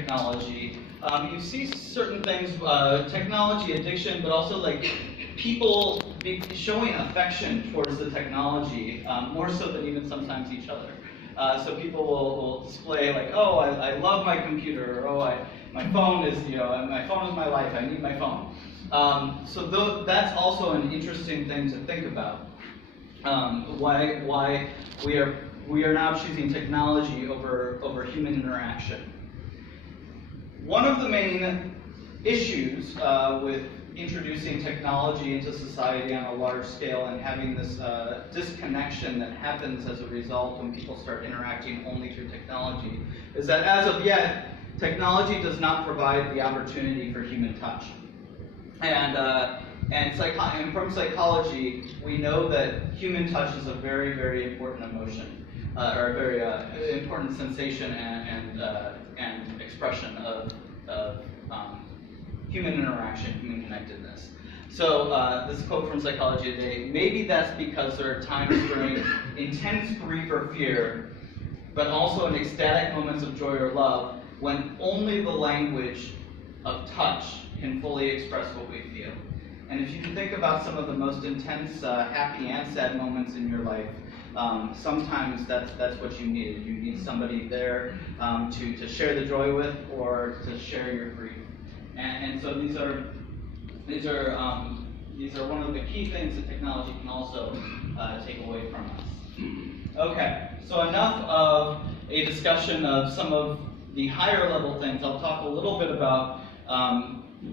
technology, you see certain things, technology addiction, but also like people showing affection towards the technology, more so than even sometimes each other. So people will display like, oh, I love my computer, or oh, my phone is, my phone is my life, I need my phone. So that's also an interesting thing to think about. Why we are now choosing technology over human interaction. One of the main issues with introducing technology into society on a large scale and having this disconnection that happens as a result when people start interacting only through technology is that as of yet, technology does not provide the opportunity for human touch. And from psychology, we know that human touch is a very, very important emotion, or a very important sensation and expression of human interaction, human connectedness. So this quote from Psychology Today, maybe that's because there are times during intense grief or fear, but also in ecstatic moments of joy or love, when only the language of touch can fully express what we feel. And if you can think about some of the most intense happy and sad moments in your life, sometimes that's what you need. You need somebody there to share the joy with or to share your grief. And so these are one of the key things that technology can also take away from us. Okay, so enough of a discussion of some of the higher level things. I'll talk a little bit about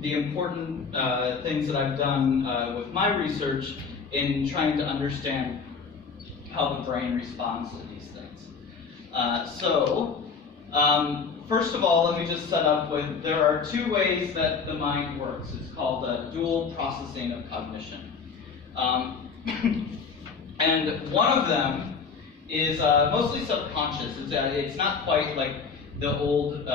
the important things that I've done with my research in trying to understand how the brain responds to these things. First of all, let me just set up with, there are two ways that the mind works. It's called dual processing of cognition. And one of them is mostly subconscious. It's not quite like the old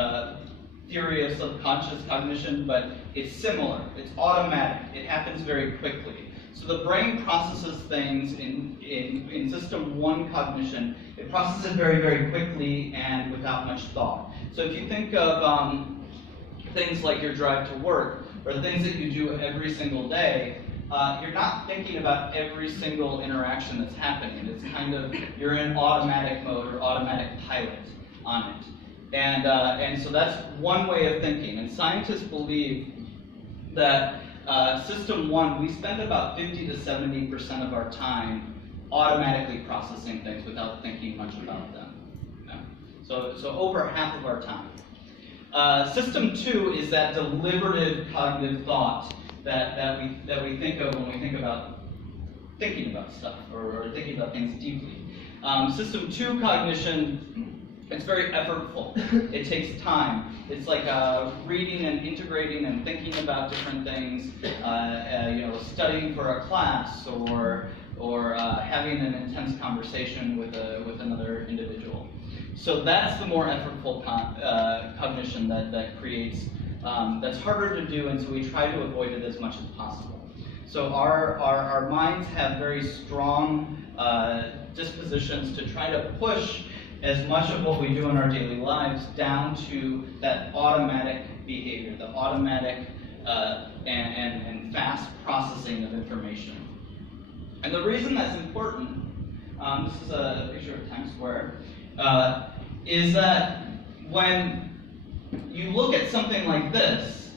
theory of subconscious cognition, but it's similar. It's automatic. It happens very quickly. So the brain processes things in system 1 cognition. It processes very, very quickly and without much thought. So if you think of things like your drive to work, or things that you do every single day, you're not thinking about every single interaction that's happening. It's kind of, you're in automatic mode or automatic pilot on it. And so that's one way of thinking. And scientists believe that system 1, we spend about 50 to 70% of our time automatically processing things without thinking much about them. Okay? So over half of our time. System 2 is that deliberative cognitive thought that we think of when we think about thinking about stuff or thinking about things deeply. System 2 cognition, it's very effortful. It takes time. It's like reading and integrating and thinking about different things, studying for a class or having an intense conversation with another individual. So that's the more effortful cognition that creates, that's harder to do, and so we try to avoid it as much as possible. So our minds have very strong dispositions to try to push as much of what we do in our daily lives down to that automatic behavior, the automatic and fast processing of information. And the reason that's important, this is a picture of Times Square, is that when you look at something like this,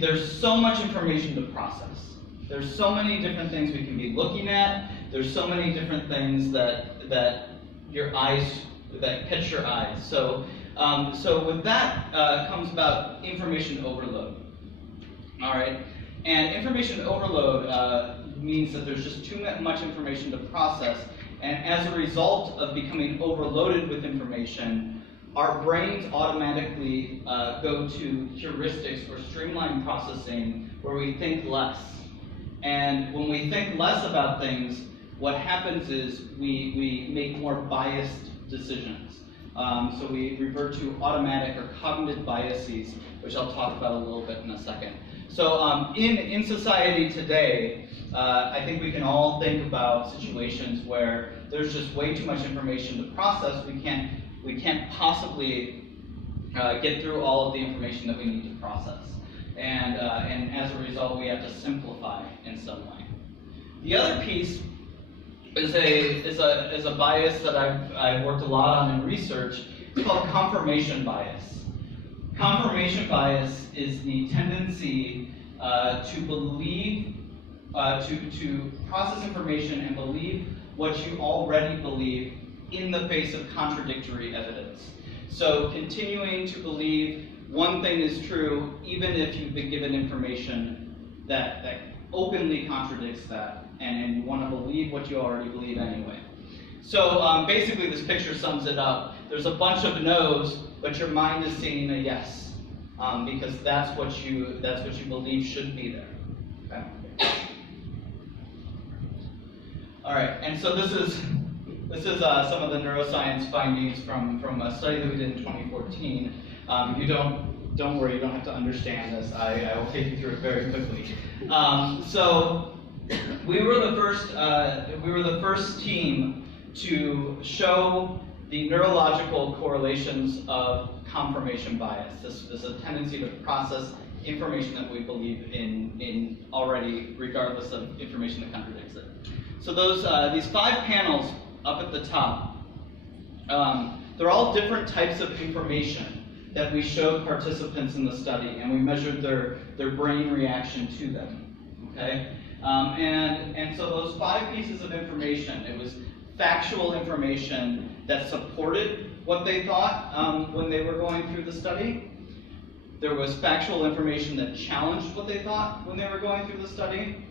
there's so much information to process. There's so many different things we can be looking at. There's so many different things that your eyes, that catch your eyes. So with that comes about information overload. All right, and information overload means that there's just too much information to process, and as a result of becoming overloaded with information, our brains automatically go to heuristics or streamlined processing where we think less. And when we think less about things, what happens is we make more biased decisions. So we revert to automatic or cognitive biases, which I'll talk about a little bit in a second. So in society today, I think we can all think about situations where there's just way too much information to process. We can't possibly get through all of the information that we need to process. And as a result, we have to simplify in some way. The other piece is a bias that I've worked a lot on in research. It's called confirmation bias. Confirmation bias is the tendency to believe, to process information and believe what you already believe in the face of contradictory evidence. So continuing to believe one thing is true even if you've been given information that openly contradicts that, and you want to believe what you already believe anyway. So basically this picture sums it up. There's a bunch of no's, but your mind is seeing a yes, because that's what you believe should be there. Okay. All right, and so this is some of the neuroscience findings from a study that we did in 2014. Don't worry, you don't have to understand this. I will take you through it very quickly. So we were the first team to show the neurological correlations of confirmation bias. This is a tendency to process information that we believe in already, regardless of information that contradicts it. So these 5 panels up at the top, they're all different types of information that we showed participants in the study, and we measured their brain reaction to them. Okay, and so those 5 pieces of information, it was factual information that supported what they thought when they were going through the study. There was factual information that challenged what they thought when they were going through the study.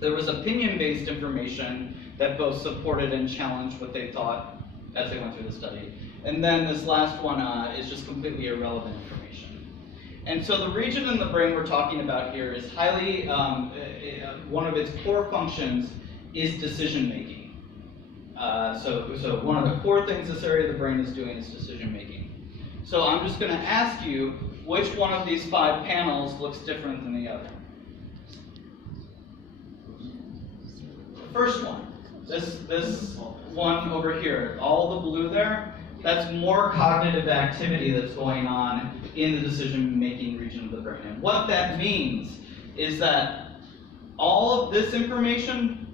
There was opinion-based information that both supported and challenged what they thought as they went through the study. And then this last one is just completely irrelevant information. And so the region in the brain we're talking about here is highly, one of its core functions is decision-making. So one of the core things this area of the brain is doing is decision-making. So I'm just going to ask you which one of these 5 panels looks different than the other. The first one, this one over here, all the blue there, that's more cognitive activity that's going on in the decision-making region of the brain. And what that means is that all of this information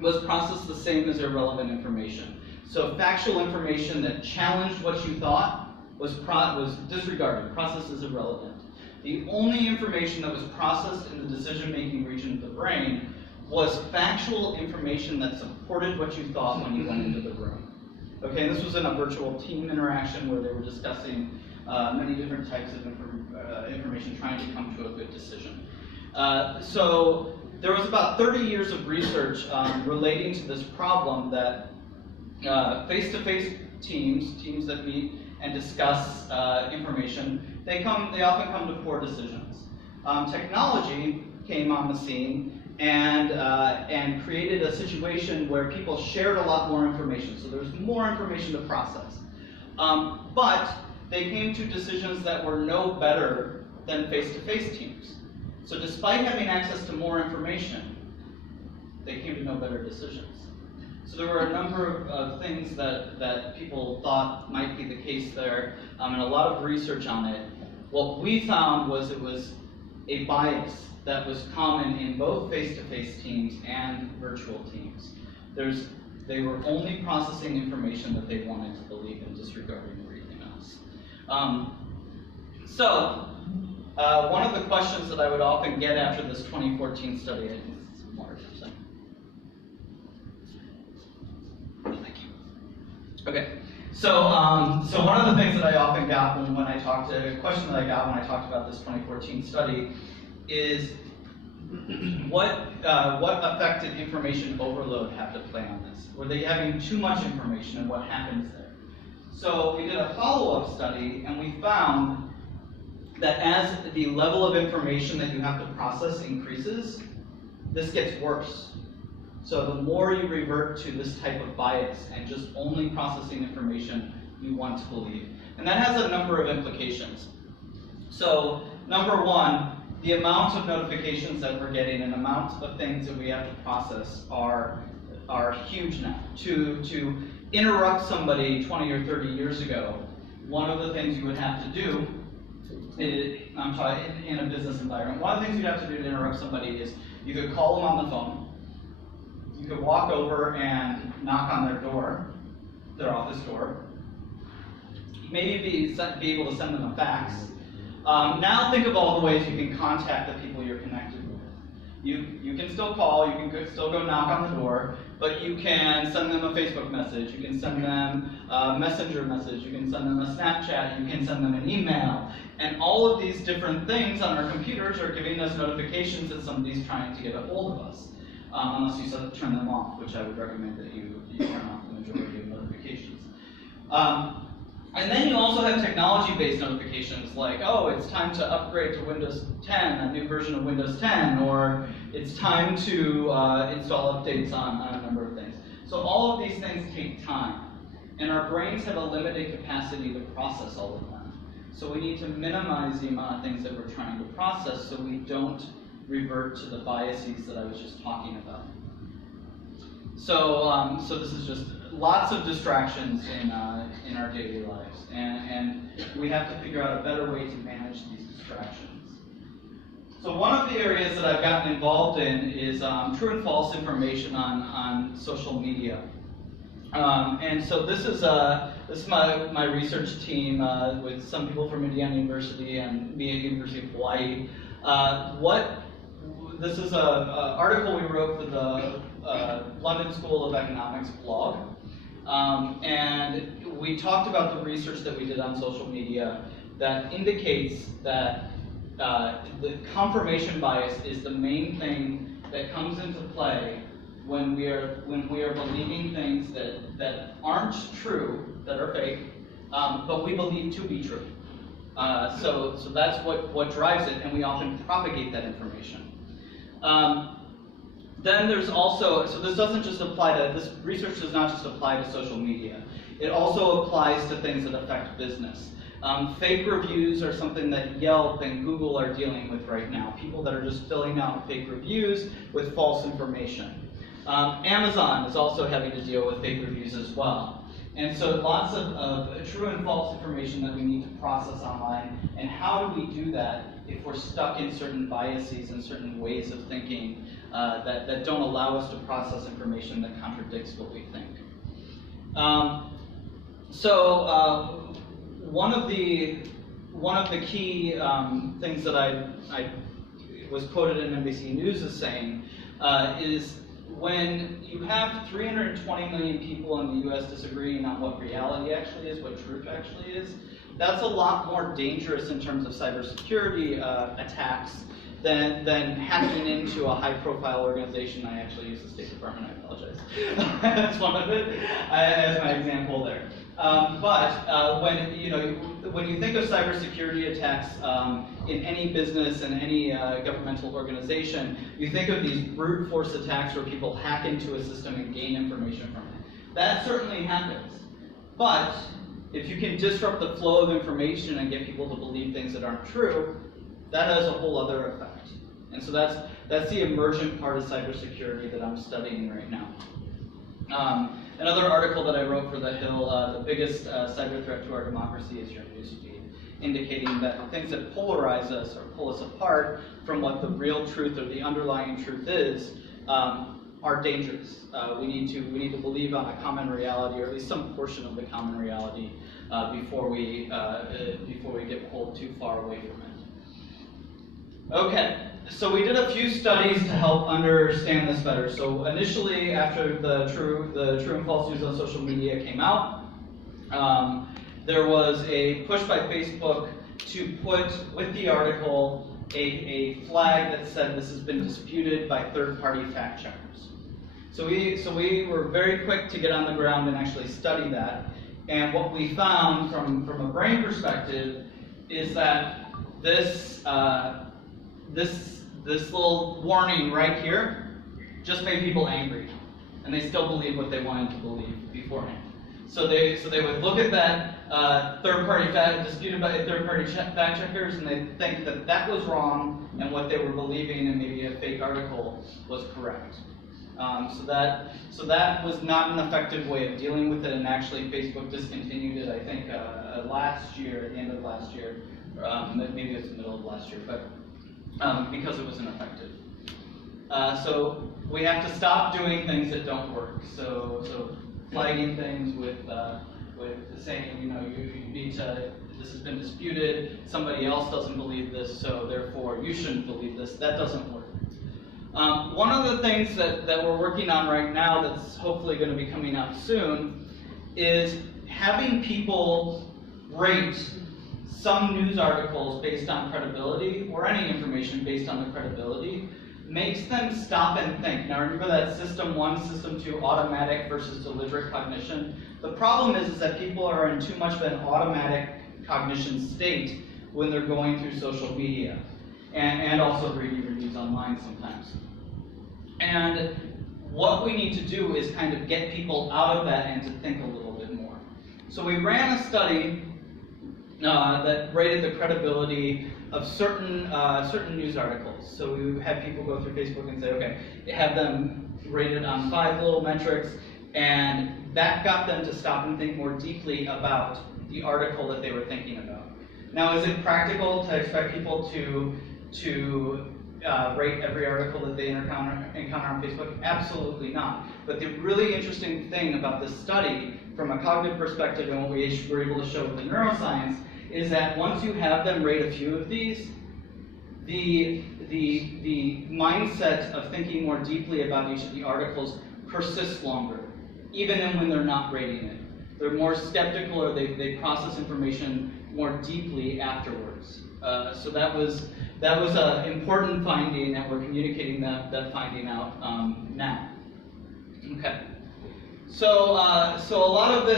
was processed the same as irrelevant information. So factual information that challenged what you thought was disregarded, processed as irrelevant. The only information that was processed in the decision-making region of the brain was factual information that supported what you thought when you went into the room. Okay, and this was in a virtual team interaction where they were discussing many different types of information, trying to come to a good decision. So there was about 30 years of research relating to this problem that face-to-face teams that meet and discuss information, they often come to poor decisions. Technology came on the scene and created a situation where people shared a lot more information. So there's more information to process. But they came to decisions that were no better than face-to-face teams. So despite having access to more information, they came to no better decisions. So there were a number of things that people thought might be the case there, and a lot of research on it. What we found was it was a bias that was common in both face-to-face teams and virtual teams. They were only processing information that they wanted to believe and disregarding everything else. One of the questions that I would often get after this 2014 study, Thank you. Okay. So one of the things that I often got a question that I got when I talked about this 2014 study is what effect did information overload have to play on this? Were they having too much information, and what happens there? So we did a follow-up study, and we found that as the level of information that you have to process increases, this gets worse. So the more you revert to this type of bias and just only processing information you want to believe. And that has a number of implications. So number one, the amount of notifications that we're getting and amount of things that we have to process are huge now. To interrupt somebody 20 or 30 years ago one of the things you would have to do I'm sorry, in a business environment, one of the things you'd have to do to interrupt somebody is you could call them on the phone, you could walk over and knock on their door, their office door, maybe be able to send them a fax. Now think of all the ways you can contact the people you're connected with. You can still call, you can still go knock on the door, but you can send them a Facebook message, you can send them a Messenger message, you can send them a Snapchat, you can send them an email. And all of these different things on our computers are giving us notifications that somebody's trying to get a hold of us. Unless you turn them off, which I would recommend that you turn off the majority of notifications. And then you also have technology-based notifications like, oh, it's time to upgrade to Windows 10, a new version of Windows 10, or it's time to install updates on a number of things. So all of these things take time, and our brains have a limited capacity to process all of them. So we need to minimize the amount of things that we're trying to process so we don't revert to the biases that I was just talking about. So, so this is just lots of distractions in our daily lives, and we have to figure out a better way to manage these distractions. So one of the areas that I've gotten involved in is true and false information on social media. And so this is my research team with some people from Indiana University and me at University of Hawaii. This is an article we wrote for the London School of Economics blog. And we talked about the research that we did on social media that indicates that the confirmation bias is the main thing that comes into play when we are believing things that aren't true, that are fake, but we believe to be true. So that's what drives it, and we often propagate that information. Then there's also, so this doesn't just apply to, this research does not just apply to social media. It also applies to things that affect business. Fake reviews are something that Yelp and Google are dealing with right now. People that are just filling out fake reviews with false information. Amazon is also having to deal with fake reviews as well. And so lots of true and false information that we need to process online. And how do we do that if we're stuck in certain biases and certain ways of thinking that don't allow us to process information that contradicts what we think? One of the key things that I was quoted in NBC News as saying is when you have 320 million people in the US disagreeing on what reality actually is, what truth actually is, that's a lot more dangerous in terms of cybersecurity attacks than hacking into a high-profile organization. I actually use the State Department, I apologize. That's one of it, as my example there. When you think of cybersecurity attacks in any business and any governmental organization, you think of these brute force attacks where people hack into a system and gain information from it. That certainly happens. But if you can disrupt the flow of information and get people to believe things that aren't true, that has a whole other effect. And so that's the emergent part of cybersecurity that I'm studying right now. Another article that I wrote for The Hill, the biggest cyber threat to our democracy is your newsfeed, indicating that the things that polarize us or pull us apart from what the real truth or the underlying truth is are dangerous. We need to believe on a common reality, or at least some portion of the common reality, before we get pulled too far away from it. Okay, so we did a few studies to help understand this better. So initially, after the true and false news on social media came out, there was a push by Facebook to put with the article a flag that said this has been disputed by third-party fact checkers. So we were very quick to get on the ground and actually study that. And what we found from a brain perspective is that this little warning right here just made people angry, and they still believe what they wanted to believe beforehand. So they would look at that third-party fact disputed by third-party fact checkers, and they think that that was wrong, and what they were believing in maybe a fake article was correct. So that was not an effective way of dealing with it, and actually Facebook discontinued it, I think, last year, at the end of last year, maybe it was the middle of last year, but because it was ineffective. So we have to stop doing things that don't work. So flagging things with saying, you know, you need to, this has been disputed, somebody else doesn't believe this, so therefore you shouldn't believe this. That doesn't work. One of the things that we're working on right now that's hopefully going to be coming out soon is having people rate some news articles based on credibility, or any information based on the credibility, makes them stop and think. Now remember that system 1, system 2, automatic versus deliberate cognition. The problem is that people are in too much of an automatic cognition state when they're going through social media, and also reading reviews online sometimes. And what we need to do is kind of get people out of that and to think a little bit more. So we ran a study that rated the credibility of certain news articles. So we had people go through Facebook and say, okay, have them rated on 5 little metrics, and that got them to stop and think more deeply about the article that they were thinking about. Now, is it practical to expect people to rate every article that they encounter on Facebook? Absolutely not. But the really interesting thing about this study, from a cognitive perspective and what we were able to show with the neuroscience, is that once you have them rate a few of these, the mindset of thinking more deeply about each of the articles persists longer, even when they're not rating it. They're more skeptical, or they process information more deeply afterwards. So that was an important finding, and we're communicating that finding out now. Okay. So a lot of this